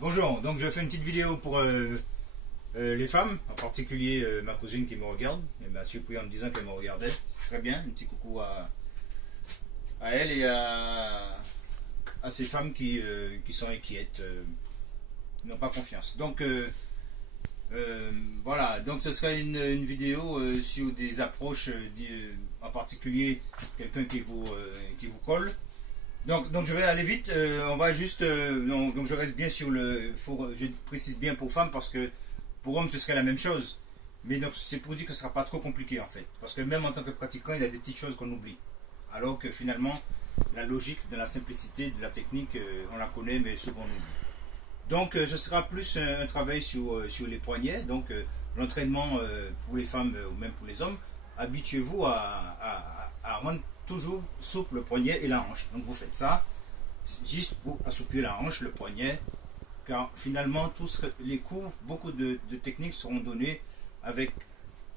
Bonjour, donc je fais une petite vidéo pour les femmes, en particulier ma cousine qui me regarde. Elle m'a surpris en me disant qu'elle me regardait. Très bien, un petit coucou à elle et à ces femmes qui sont inquiètes, qui n'ont pas confiance. Donc voilà, donc ce serait une vidéo sur des approches, en particulier quelqu'un qui vous colle. Donc je vais aller vite, on va juste, donc je reste bien sur je précise bien pour femmes parce que pour hommes ce serait la même chose. Mais donc c'est pour dire que ce ne sera pas trop compliqué en fait. Parce que même en tant que pratiquant, il y a des petites choses qu'on oublie. Alors que finalement, la logique de la simplicité de la technique, on la connaît mais souvent on oublie. Donc ce sera plus un travail sur les poignets, donc l'entraînement pour les femmes ou même pour les hommes. Habituez-vous à rendre toujours souple le poignet et la hanche. Donc vous faites ça juste pour assouplir la hanche, le poignet, car finalement tous les coups, beaucoup de techniques seront données avec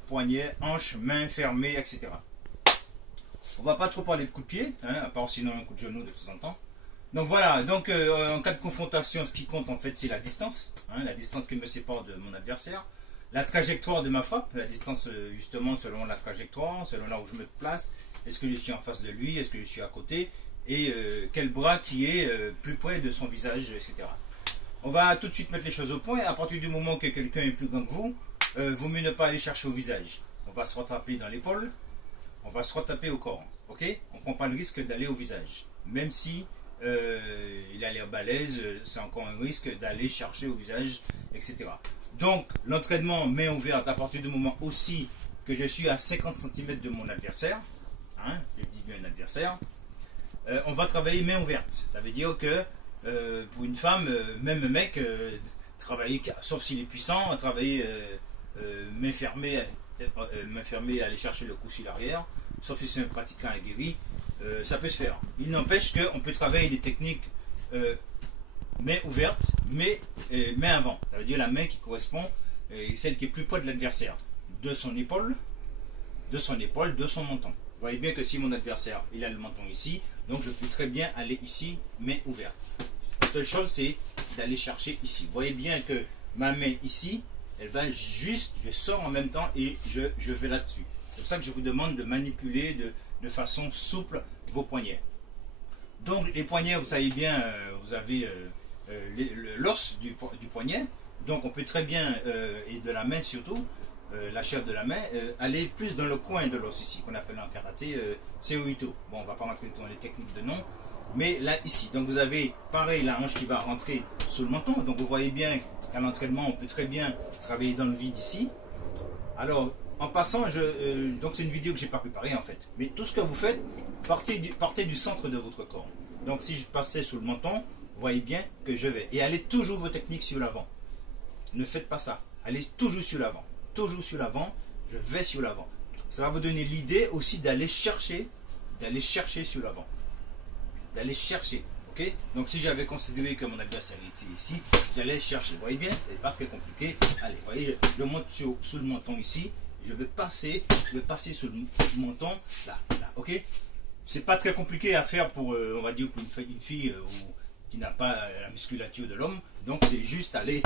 poignet, hanche, main fermée, etc. On va pas trop parler de coup de pied, hein, à part sinon un coup de genou de temps en temps. Donc voilà, donc en cas de confrontation, ce qui compte en fait c'est la distance, hein, la distance qui me sépare de mon adversaire. La trajectoire de ma frappe, la distance justement selon la trajectoire, selon là où je me place, est-ce que je suis en face de lui, est-ce que je suis à côté, et quel bras qui est plus près de son visage, etc. On va tout de suite mettre les choses au point. À partir du moment que quelqu'un est plus grand que vous, vaut mieux ne pas aller chercher au visage. On va se rattraper dans l'épaule, on va se rattraper au corps, ok? On ne prend pas le risque d'aller au visage, même si il a l'air balèze, c'est encore un risque d'aller chercher au visage, etc. Donc l'entraînement main ouverte à partir du moment aussi que je suis à 50 cm de mon adversaire, hein, je dis bien un adversaire, on va travailler main ouverte. Ça veut dire que pour une femme, même un mec, travailler, sauf s'il est puissant, travailler main fermée, aller chercher le cou sur l'arrière, sauf si c'est un pratiquant aguerri, ça peut se faire. Il n'empêche qu'on peut travailler des techniques main ouverte, mais main avant. Ça veut dire la main qui correspond, celle qui est plus près de l'adversaire, de son épaule, de son menton. Vous voyez bien que si mon adversaire il a le menton ici, donc je peux très bien aller ici, main ouverte. La seule chose c'est d'aller chercher ici. Vous voyez bien que ma main ici, elle va juste, je sors en même temps et je vais là-dessus. C'est pour ça que je vous demande de manipuler de façon souple vos poignets. Donc les poignets, vous savez bien, vous avez l'os du poignet, donc on peut très bien, et de la main surtout, la chair de la main, aller plus dans le coin de l'os ici, qu'on appelle en karaté Seoito. Bon, on va pas rentrer dans les techniques de nom, mais là ici, donc vous avez pareil la hanche qui va rentrer sous le menton, donc vous voyez bien qu'à l'entraînement on peut très bien travailler dans le vide ici. Alors en passant, donc c'est une vidéo que j'ai pas préparée en fait, mais tout ce que vous faites, partez du centre de votre corps. Donc si je passais sous le menton, vous voyez bien que je vais. Et allez toujours vos techniques sur l'avant. Ne faites pas ça. Allez toujours sur l'avant. Toujours sur l'avant, je vais sur l'avant. Ça va vous donner l'idée aussi d'aller chercher sur l'avant. D'aller chercher. Ok? Donc si j'avais considéré que mon adversaire était ici, j'allais chercher. Vous voyez bien? C'est pas très compliqué. Allez, vous voyez, je monte sous le menton ici. Je vais passer sous le menton là, ok? C'est pas très compliqué à faire pour, on va dire, pour une fille qui n'a pas la musculature de l'homme. Donc c'est juste aller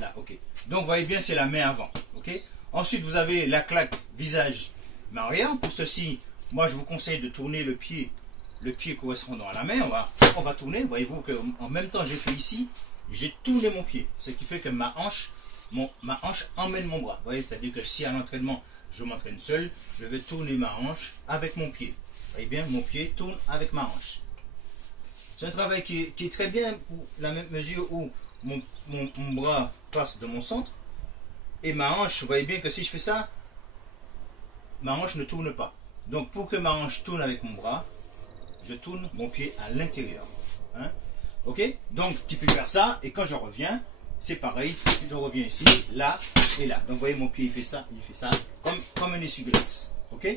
là, ok? Donc vous voyez bien, c'est la main avant, ok? Ensuite vous avez la claque visage main arrière. Pour ceci, moi je vous conseille de tourner le pied correspondant à la main. On va tourner. Voyez-vous que en même temps j'ai fait ici, j'ai tourné mon pied, ce qui fait que ma hanche emmène mon bras. Vous voyez, c'est-à-dire que si à l'entraînement je m'entraîne seul, je vais tourner ma hanche avec mon pied. Vous voyez bien, mon pied tourne avec ma hanche. C'est un travail qui est très bien pour la même mesure où mon bras passe de mon centre et ma hanche, vous voyez bien que si je fais ça, ma hanche ne tourne pas. Donc pour que ma hanche tourne avec mon bras, je tourne mon pied à l'intérieur. Hein? Ok? Donc tu peux faire ça et quand je reviens, c'est pareil, je reviens ici, là et là. Donc vous voyez mon pied il fait ça comme un essuie-glace. Ok?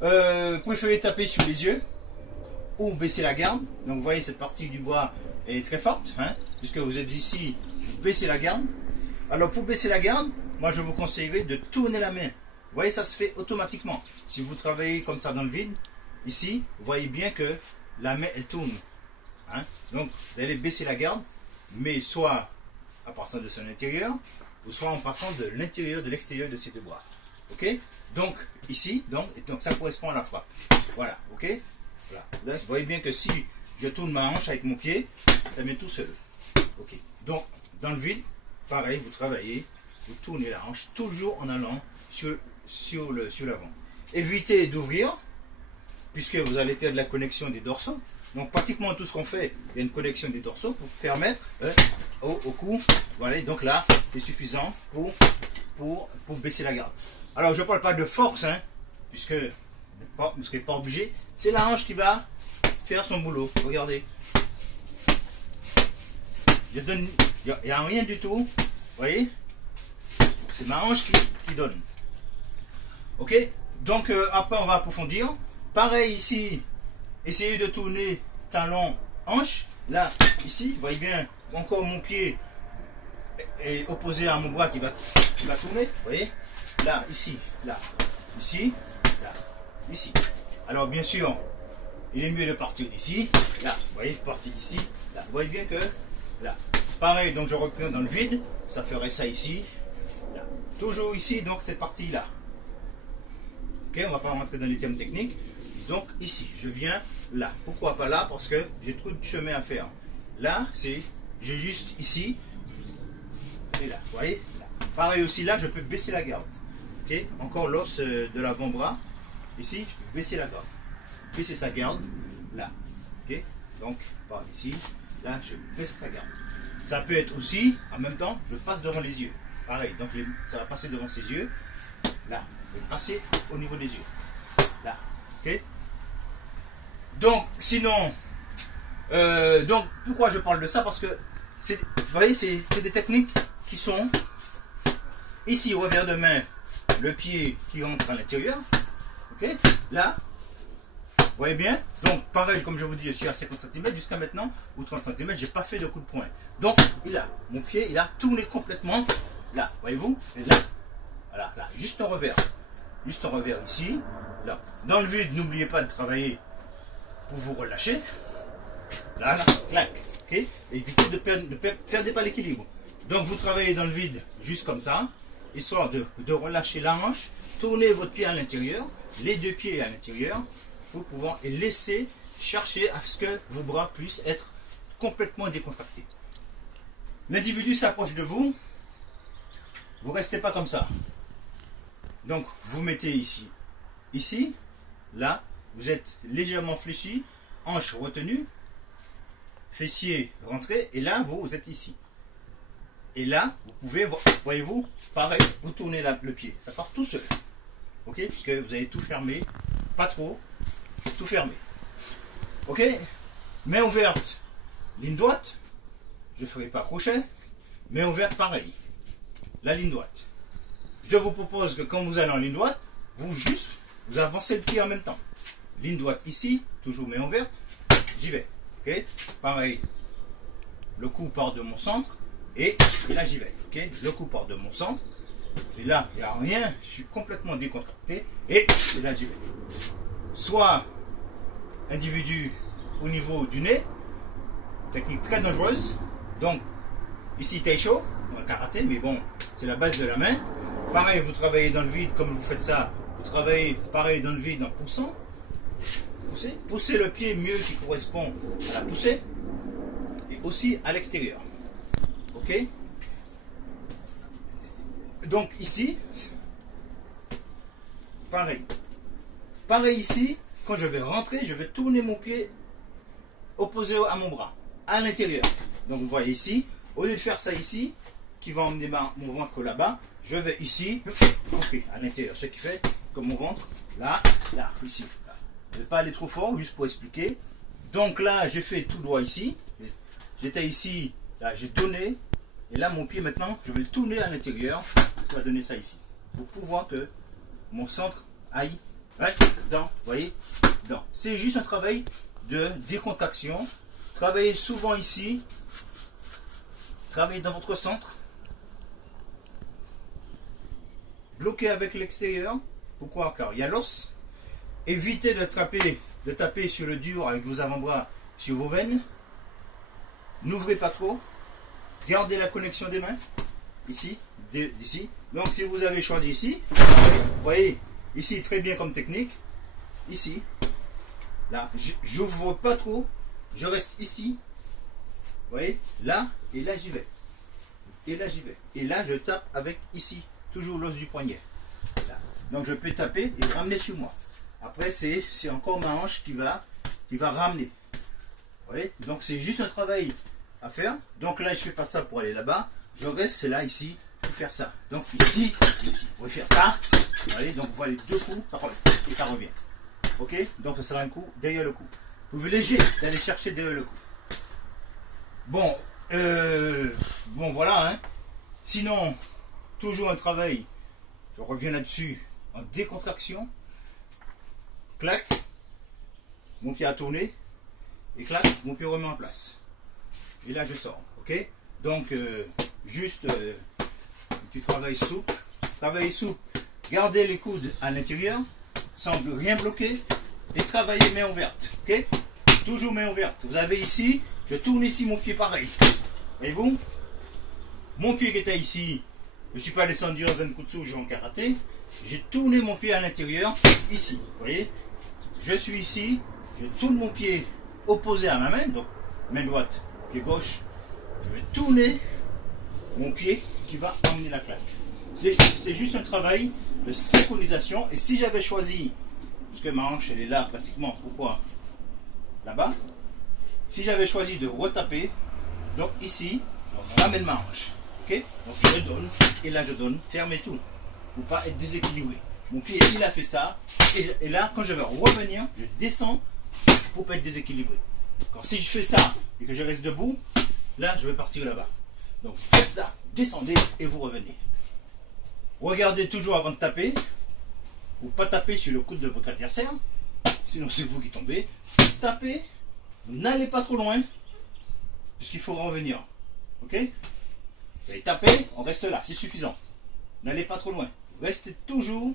Vous pouvez taper sur les yeux ou baisser la garde. Donc vous voyez cette partie du bras est très forte, hein, puisque vous êtes ici, vous baissez la garde. Alors pour baisser la garde, moi je vous conseillerais de tourner la main. Vous voyez, ça se fait automatiquement. Si vous travaillez comme ça dans le vide, ici, vous voyez bien que la main elle tourne. Hein. Donc vous allez baisser la garde mais soit en partant de son intérieur, ou soit en partant de l'intérieur, de l'extérieur de ces deux bras. Ok? Donc, ici, donc ça correspond à la frappe. Voilà, ok? Voilà. Là, vous voyez bien que si je tourne ma hanche avec mon pied, ça vient tout seul. Ok? Donc, dans le vide, pareil, vous travaillez, vous tournez la hanche, toujours en allant sur l'avant. Évitez d'ouvrir, puisque vous allez perdre la connexion des dorsaux. Donc pratiquement tout ce qu'on fait, il y a une connexion des dorsaux pour permettre au cou. Voilà, donc là, c'est suffisant pour baisser la garde. Alors je ne parle pas de force, hein, puisque vous ne serez pas obligé. C'est la hanche qui va faire son boulot. Regardez. Il n'y a rien du tout. Vous voyez? C'est ma hanche qui donne. Ok? Donc après on va approfondir. Pareil ici, essayez de tourner talon, hanche. Là, ici, vous voyez bien, encore mon pied est opposé à mon bras qui va tourner. Vous voyez? Là, ici, là, ici, là, ici. Alors bien sûr, il est mieux de partir d'ici. Là, vous voyez, je partis d'ici. Là, vous voyez bien que là. Pareil, donc je reprends dans le vide. Ça ferait ça ici. Là. Toujours ici, donc cette partie-là. Ok, on ne va pas rentrer dans les termes techniques. Donc ici, je viens là. Pourquoi pas là? Parce que j'ai trop de chemin à faire. Là, j'ai juste ici. Et là, vous voyez? Là. Pareil aussi là, je peux baisser la garde. Ok, encore l'os de l'avant-bras. Ici, je peux baisser la garde. Baisser sa garde. Là. Ok, donc par ici. Là, je baisse sa garde. Ça peut être aussi, en même temps, je passe devant les yeux. Pareil, donc ça va passer devant ses yeux. Là, je vais passer au niveau des yeux. Là, ok. Donc, sinon, donc pourquoi je parle de ça? Parce que, vous voyez, c'est des techniques qui sont ici, revers de main, le pied qui entre à l'intérieur. Ok, là, vous voyez bien? Donc, pareil, comme je vous dis, je suis à 50 cm jusqu'à maintenant, ou 30 cm, j'ai pas fait de coup de poing. Donc, mon pied, il a tourné complètement là, voyez-vous? Là, voilà, là, juste en revers. Juste en revers ici, là. Dans le vide, n'oubliez pas de travailler pour vous relâcher. Là, là, clac. Ok? Évitez de perdre pas l'équilibre. Donc, vous travaillez dans le vide, juste comme ça, histoire de relâcher la hanche, tournez votre pied à l'intérieur, les deux pieds à l'intérieur, pour pouvoir et laisser chercher à ce que vos bras puissent être complètement décontractés. L'individu s'approche de vous, vous ne restez pas comme ça. Donc, vous mettez ici. Ici, là, vous êtes légèrement fléchi, hanche retenue, fessier rentré, et là, vous êtes ici. Et là, vous pouvez, voyez-vous, pareil, vous tournez le pied. Ça part tout seul. Ok? Puisque vous avez tout fermé, pas trop, tout fermé. Ok? Main ouverte, ligne droite. Je ne ferai pas crochet. Main ouverte, pareil. La ligne droite. Je vous propose que quand vous allez en ligne droite, vous avancez le pied en même temps. Ligne droite ici, toujours main ouverte. J'y vais. Ok? Pareil. Le coup part de mon centre. Et là, j'y vais. Ok? Le coup part de mon centre. Et là, il n'y a rien. Je suis complètement décontracté. Et là, j'y vais. Soit individu au niveau du nez. Technique très dangereuse. Donc, ici, taisho, en karaté, mais bon, c'est la base de la main. Pareil, vous travaillez dans le vide comme vous faites ça. Vous travaillez pareil dans le vide en poussant. Poussez le pied mieux qui correspond à la poussée. Et aussi à l'extérieur. Ok? Donc ici, pareil. Pareil ici, quand je vais rentrer, je vais tourner mon pied opposé à mon bras, à l'intérieur. Donc vous voyez ici, au lieu de faire ça ici, qui va emmener mon ventre là-bas, je vais ici, ok, à l'intérieur. Ce qui fait que mon ventre, là, là, ici. Là. Je ne vais pas aller trop fort, juste pour expliquer. Donc là, j'ai fait tout droit ici. J'étais ici, là, j'ai donné. Et là, mon pied maintenant, je vais le tourner à l'intérieur. Ça va donner ça ici. Pour pouvoir que mon centre aille dans, vous voyez, dans. C'est juste un travail de décontraction. Travaillez souvent ici. Travaillez dans votre centre. Bloquez avec l'extérieur. Pourquoi? Car il y a l'os. Évitez de taper sur le dur avec vos avant-bras sur vos veines. N'ouvrez pas trop. gardez la connexion des mains, ici, ici. Donc si vous avez choisi ici, vous voyez, ici très bien comme technique, ici, là, j'ouvre pas trop, je reste ici, vous voyez, là, et là j'y vais. Et là j'y vais. Et là je tape avec ici, toujours l'os du poignet. Là. Donc je peux taper et ramener sur moi. Après c'est encore ma hanche qui va ramener. Vous voyez, donc c'est juste un travail à faire. Donc là je fais pas ça pour aller là-bas. Je reste là ici pour faire ça. Donc ici, ici. Vous pouvez faire ça. Vous voyez, donc vous voyez deux coups, et ça revient. Ok, donc ce sera un coup derrière le coup. Vous privilégiez d'aller chercher derrière le coup. Bon, bon voilà. Hein. Sinon, toujours un travail. Je reviens là-dessus en décontraction. Clac, mon pied a tourné. Et clac, mon pied remet en place. Et là, je sors. Ok. Donc, juste tu travailles souple. Travaillez souple. Gardez les coudes à l'intérieur, sans rien bloquer. Et travaillez main ouverte. Ok. Toujours main ouverte. Vous avez ici, je tourne ici mon pied pareil. Voyez-vous? Mon pied qui était ici, je ne suis pas descendu en Zenkutsu ou en karaté. J'ai tourné mon pied à l'intérieur, ici. Vous voyez? Je suis ici, je tourne mon pied opposé à ma main, donc main droite, pied gauche. Je vais tourner mon pied qui va emmener la claque. C'est juste un travail de synchronisation. Et si j'avais choisi, parce que ma hanche elle est là pratiquement, pourquoi? Là-bas. Si j'avais choisi de retaper, donc ici, je ramène ma hanche. Ok? Donc je donne, et là je donne, fermez tout, pour pas être déséquilibré. Mon pied il a fait ça, et là quand je vais revenir, je descends pour pas être déséquilibré. Quand si je fais ça et que je reste debout, là je vais partir là-bas. Donc faites ça, descendez et vous revenez. Regardez toujours avant de taper, pour pas taper sur le coude de votre adversaire, sinon c'est vous qui tombez. Tapez, n'allez pas trop loin, puisqu'il faut revenir. Ok? Vous allez taper, on reste là, c'est suffisant. N'allez pas trop loin. Restez toujours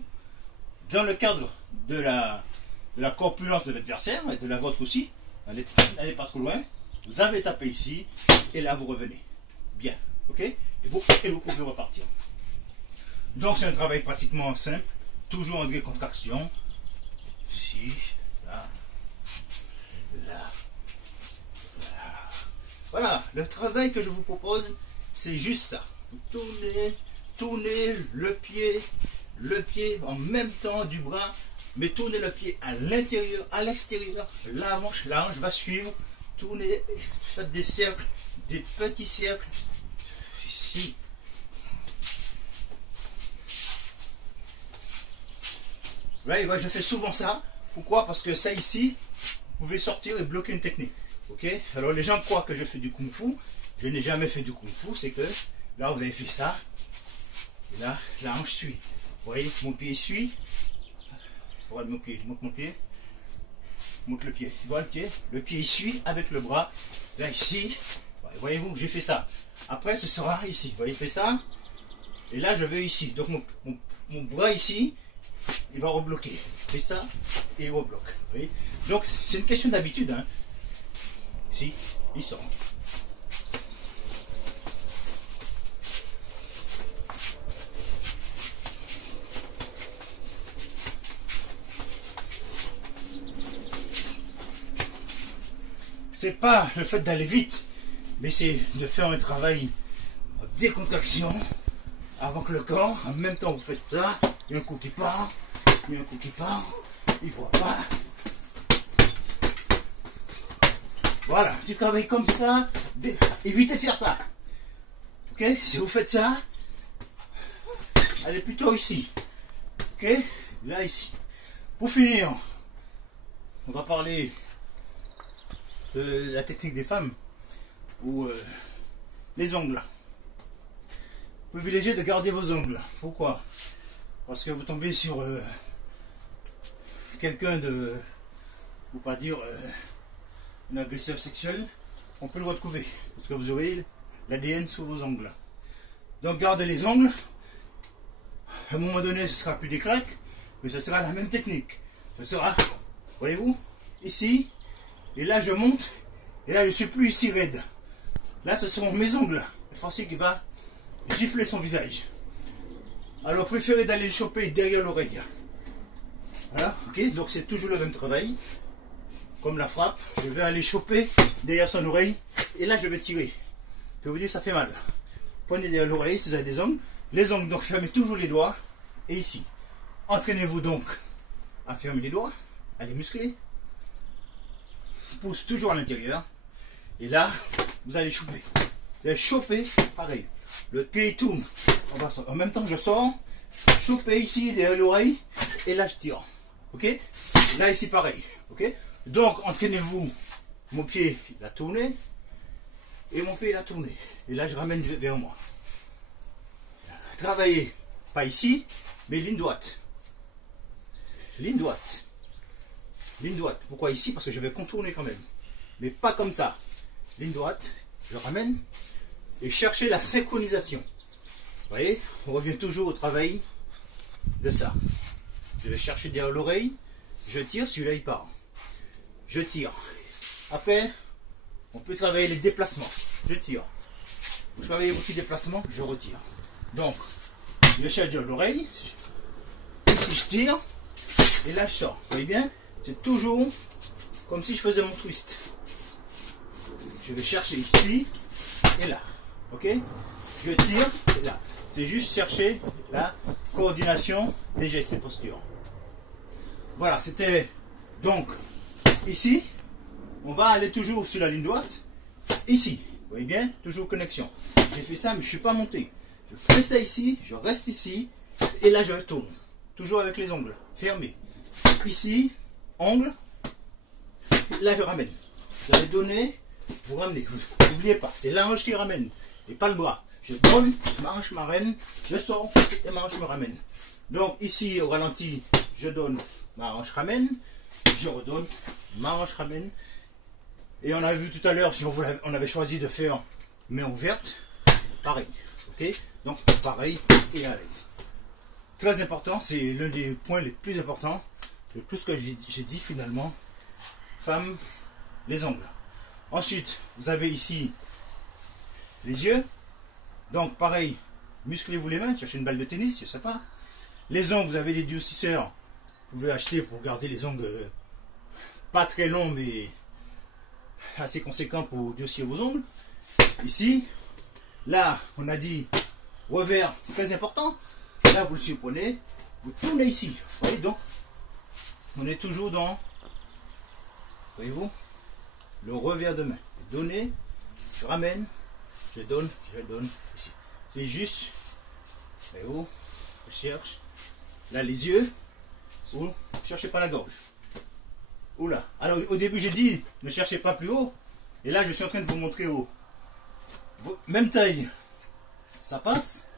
dans le cadre de la corpulence de l'adversaire et de la vôtre aussi. N'allez pas trop loin. Vous avez tapé ici et là vous revenez. Bien. Ok? Et vous pouvez repartir. Donc c'est un travail pratiquement simple. Toujours en décontraction. Ici, là, là, là. Voilà. Le travail que je vous propose, c'est juste ça. Vous tournez le pied en même temps du bras, mais tournez le pied à l'intérieur, à l'extérieur. La hanche va suivre. Tournez, faites des cercles, des petits cercles. Ici. Là, je fais souvent ça. Pourquoi? Parce que ça ici, vous pouvez sortir et bloquer une technique. Ok? Alors les gens croient que je fais du kung fu. Je n'ai jamais fait du kung fu. C'est que là, vous avez fait ça. Et là, la hanche suit. Vous voyez, mon pied suit. Regarde mon pied, monte mon pied. Monte le pied. Voilà le pied suit avec le bras. Là, ici. Voyez-vous, j'ai fait ça. Après, ce sera ici. Vous voyez, fait ça. Et là, je vais ici. Donc, mon bras ici, il va rebloquer. Fait ça et il rebloque. Vous voyez? Donc, c'est une question d'habitude. Hein. Ici, il sort. C'est pas le fait d'aller vite, mais c'est de faire un travail en décontraction avant que le corps, en même temps vous faites ça, il y a un coup qui part, il y a un coup qui part, il ne voit pas. Voilà, petit travail comme ça, évitez de faire ça. Ok, si vous faites ça, allez plutôt ici. Ok, là ici. Pour finir, on va parler de la technique des femmes ou les ongles. Privilégiez de garder vos ongles. Pourquoi? Parce que vous tombez sur quelqu'un de, ou pas dire un agresseur sexuel, on peut le retrouver parce que vous aurez l'ADN sous vos ongles. Donc gardez les ongles. À un moment donné, ce sera plus des claques, mais ce sera la même technique. Ce sera, voyez-vous, ici. Et là je monte, et là je suis plus ici raide. Là ce seront mes ongles cette fois-ci qui va gifler son visage. Alors préférez d'aller le choper derrière l'oreille. Voilà, ok, donc c'est toujours le même travail. Comme la frappe, je vais aller choper derrière son oreille et là je vais tirer. Que vous dites, ça fait mal. Prenez derrière l'oreille si vous avez des ongles. Les ongles, donc fermez toujours les doigts. Et ici, entraînez-vous donc à fermer les doigts, à les muscler. Pousse toujours à l'intérieur. Et là, vous allez choper. Vous allez choper, pareil. Le pied tourne. En même temps que je sors, choper ici derrière l'oreille. Et là, je tire. Ok? Là, ici, pareil. Ok? Donc, entraînez-vous. Mon pied, il a tourné. Et mon pied, il a tourné. Et là, je ramène vers moi. Travaillez. Pas ici, mais ligne droite. Ligne droite. Ligne droite. Pourquoi ici? Parce que je vais contourner quand même. Mais pas comme ça. Ligne droite. Je ramène. Et chercher la synchronisation. Vous voyez? On revient toujours au travail de ça. Je vais chercher derrière l'oreille. Je tire, celui-là il part. Je tire. Après, on peut travailler les déplacements. Je tire. Vous travaillez vos petits déplacements, je retire. Donc, je vais chercher derrière l'oreille. Ici, je tire. Et là, je sors. Vous voyez bien? C'est toujours comme si je faisais mon twist. Je vais chercher ici et là. Ok? Je tire et là. C'est juste chercher la coordination des gestes et postures. Voilà, c'était donc ici. On va aller toujours sur la ligne droite. Ici, vous voyez bien, toujours connexion. J'ai fait ça, mais je ne suis pas monté. Je fais ça ici, je reste ici, et là je tourne. Toujours avec les ongles fermés. Ici, ongle, là je ramène. Vous allez donner, vous ramenez. N'oubliez pas, c'est la hanche qui ramène, et pas le bras. Je donne, ma hanche m'amène, je sors, et ma hanche me ramène. Donc ici, au ralenti, je donne, ma hanche ramène, je redonne, ma hanche ramène. Et on a vu tout à l'heure, si on avait choisi de faire main ouverte, pareil. Ok? Donc pareil et allez. Très important, c'est l'un des points les plus importants de tout ce que j'ai dit finalement. Femme, les ongles. Ensuite, vous avez ici les yeux. Donc pareil, musclez-vous les mains, cherchez une balle de tennis, je sais pas. Les ongles, vous avez des durcisseurs. Vous pouvez acheter pour garder les ongles pas très longs, mais assez conséquents pour durcir vos ongles. Ici, là, on a dit revers, très important. Là, vous le supprenez, vous tournez ici. Vous voyez donc, on est toujours dans, voyez-vous, le revers de main. Donner, je ramène, je donne ici. C'est juste, voyez-vous, je cherche. Là, les yeux, ou ne cherchez pas la gorge. Oula. Alors, au début, j'ai dit, ne cherchez pas plus haut. Et là, je suis en train de vous montrer haut. Même taille, ça passe.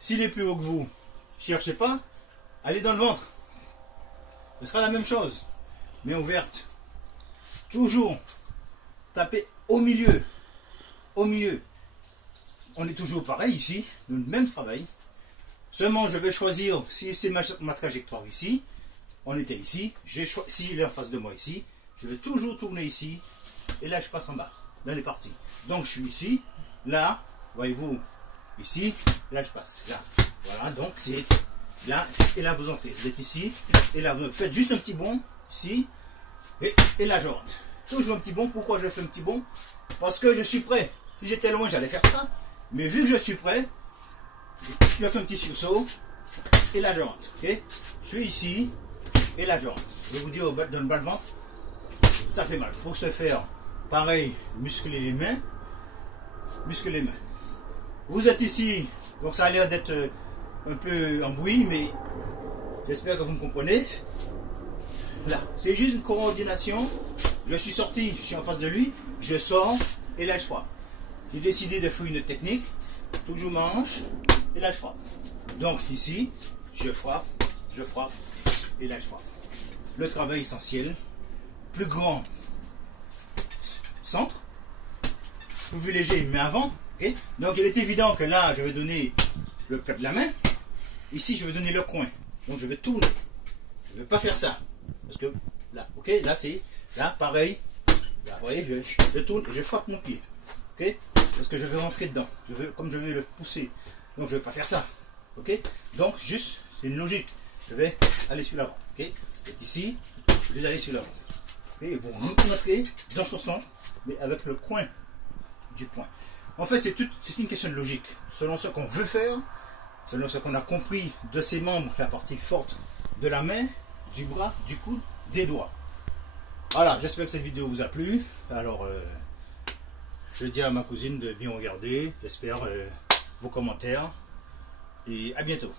S'il est plus haut que vous, cherchez pas, allez dans le ventre. Ce sera la même chose. Main ouverte. Toujours tapez au milieu. Au milieu. On est toujours pareil ici, le même travail. Seulement, je vais choisir, si c'est ma trajectoire ici, on était ici, si il est en face de moi ici, je vais toujours tourner ici, et là je passe en bas, dans les parties. Donc je suis ici, là, voyez-vous, ici, là je passe, là. Voilà, donc c'est là, et là vous entrez, vous êtes ici, et là vous faites juste un petit bond, ici, et là je rentre. Toujours un petit bond. Pourquoi je fais un petit bond? Parce que je suis prêt. Si j'étais loin, j'allais faire ça, mais vu que je suis prêt, je fais un petit sursaut, et là je rentre, ok? Je suis ici, et là je rentre. Je vais vous dire, dans le bas de ventre, ça fait mal. Pour se faire, pareil, muscler les mains, Vous êtes ici, donc ça a l'air d'être un peu en bruit, mais j'espère que vous me comprenez. Là, c'est juste une coordination. Je suis sorti, je suis en face de lui, je sors, et là je frappe. J'ai décidé de faire une technique, toujours ma hanche, et là je frappe. Donc ici, je frappe, et là je frappe. Le travail essentiel, plus grand centre, plus léger mais avant. Okay? Donc il est évident que là je vais donner le plat de la main, ici je vais donner le coin. Donc je vais tourner. Je ne vais pas faire ça. Parce que là, ok, là c'est, là pareil, là, vous voyez, je tourne et je frappe mon pied. Ok, parce que je vais rentrer dedans. Comme je vais le pousser. Donc je ne vais pas faire ça. Ok? Donc juste, c'est une logique. Je vais aller sur l'avant. Ok? Vous êtes ici, je vais aller sur l'avant. Et vous rentrez dans son sens, mais avec le coin du poing. En fait, c'est une question de logique. Selon ce qu'on veut faire, selon ce qu'on a compris de ses membres, la partie forte de la main, du bras, du coude, des doigts. Voilà, j'espère que cette vidéo vous a plu. Alors, je dis à ma cousine de bien regarder. J'espère vos commentaires. Et à bientôt.